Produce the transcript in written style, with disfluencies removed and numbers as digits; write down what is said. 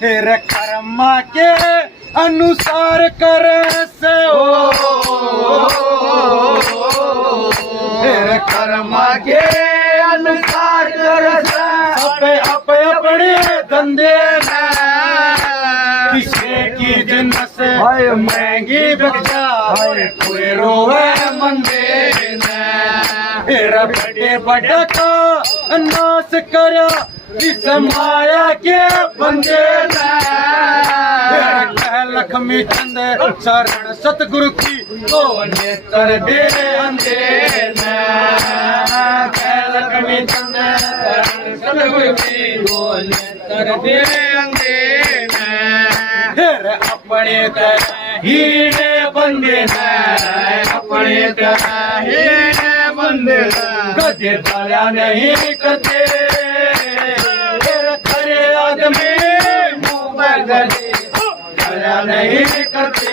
तेरे कर्मा के अनुसार करे से तेरे कर्मा के अनुसार करे से अपने धंधे में किसी की जिन्नत से महंगी बिक जाए कोई रोवे मंदिर में तेरा बड़े बड़ा का नाश करा इस माया के बंदे लक्ष्मी चंद शरण सतगुरु की तो नेत्र दे अंधे लक्ष्मी चंद शरण सतगुरु की तो नेत्र दे अंधे फिर अपने तरह हीने बंदे अपने तरह हीने बंदे कदे दया नहीं करते खरे आदमी मुंह में गले दया नहीं करते।